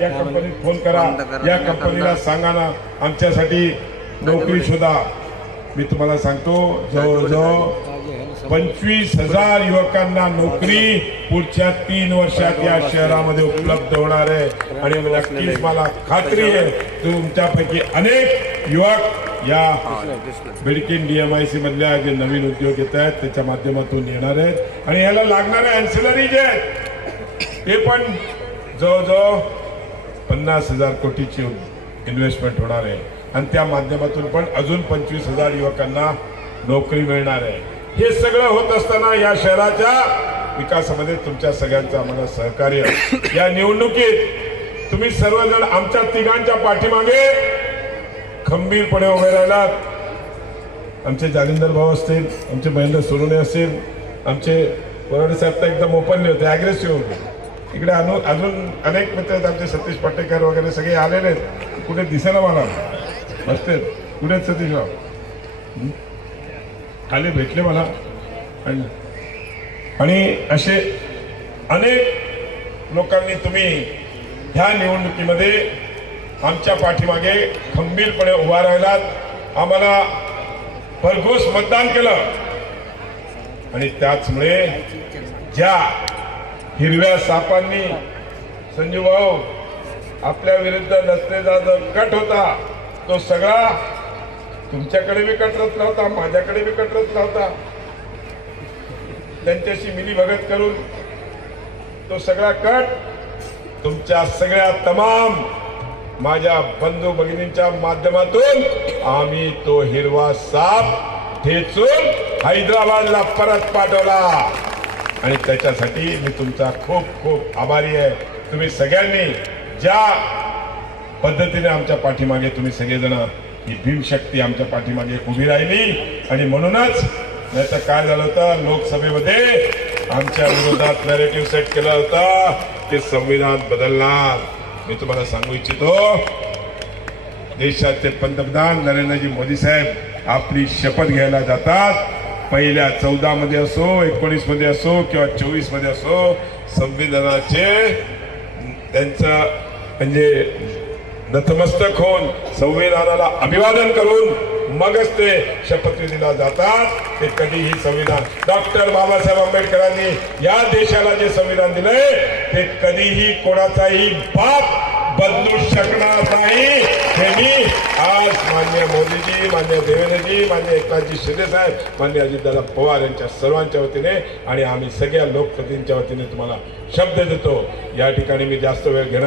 या कंपनीत फोन करा. या कंपनीला सांगा ना आमच्यासाठी नोकरी शोधा. मी तुम्हाला सांगतो जवळजवळ पंचवीस हजार युवकांना नोकरी पुढच्या तीन वर्षात या शहरामध्ये उपलब्ध होणार आहे. आणि नक्कीच मला खात्री आहे तुमच्यापैकी अनेक युवक या बिडकीन डीएमआयसी मधल्या जे नवीन उद्योग येत आहेत त्याच्या माध्यमातून येणार आहेत. आणि याला लागणारे अँसिलरी जे आहेत ते पण जवळजवळ पन्नास हजार कोटीची इन्व्हेस्टमेंट होणार आहे. आणि त्या माध्यमातून पण अजून पंचवीस हजार युवकांना नोकरी मिळणार आहे. हे सगळं होत असताना या शहराच्या विकासामध्ये तुमच्या सगळ्यांचं आम्हाला सहकार्य. या निवडणुकीत तुम्ही सर्वजण आमच्या तिघांच्या पाठीमागे खंबीरपणे उभे राहिलात. आमचे जालिंदर भाऊ असतील आमचे महेंद्र सोनवणे असतील आमचे वरडे साहेब तर एकदम ओपनले होते अग्रेसिव्ह होते इकडे अनु अजून अनेक मित्र आहेत आमचे सतीश पाटेकर वगैरे सगळे आलेले आहेत. कुठे दिसेना मला. मस्त कुठे आहेत सतीश भेटले मला. आणि आणि असे अनेक लोकांनी तुम्ही ह्या निवडणुकीमध्ये आमच्या पाठीमागे खंबीरपणे उभा राहिलात. आम्हाला भरघोस मतदान केलं. आणि त्याचमुळे ज्या हिरव्या सापांनी संजू भाऊ आपल्या विरुद्ध रचनेचा जो कट होता तो सगळा तुमच्याकडे बी कट रचला होता माझ्याकडे बी कट रचला होता त्यांच्याशी मिली भगत करून तो सगळा कट तुमच्या सगळ्या तमाम माझ्या बंधू भगिनींच्या माध्यमातून आम्ही तो हिरवा साप ठेचून हैदराबादला परत पाठवला. आणि त्याच्यासाठी मी तुमचा खूप खूप आभारी आहे. तुम्ही सगळ्यांनी ज्या पद्धतीने आमच्या पाठीमागे तुम्ही सगळेजण ही भीमशक्ती आमच्या पाठीमागे उभी राहिली आणि म्हणूनच नाही तर काय झालं होतं? लोकसभेमध्ये आमच्या विरोधात नरेटिव्ह सेट केलं होतं ते संविधान बदलणार. मी तुम्हाला सांगू इच्छितो देशाचे पंतप्रधान नरेंद्रजी मोदी साहेब आपली शपथ घ्यायला जातात. पहिल्या चौदा मध्ये असो एकोणीसमध्ये असो किंवा चोवीसमध्ये असो संविधानाचे त्यांचं म्हणजे नतमस्तक होऊन संविधानाला अभिवादन करून मगच ते शपथविधीला जातात. ते कधीही संविधान डॉक्टर बाबासाहेब आंबेडकरांनी या देशाला जे संविधान दिलंय ते कधीही कोणाचाही बाप बदलू शकणार नाही. हे मी आज मान्य मान्य देवेंद्रजी मान्य एकनाथजी शिंदेसाहेब मान्य अजितदादा पवार यांच्या सर्वांच्या वतीने आणि आम्ही सगळ्या लोकप्रतिनिधींच्या वतीने तुम्हाला शब्द देतो. या ठिकाणी मी जास्त वेळ घेणार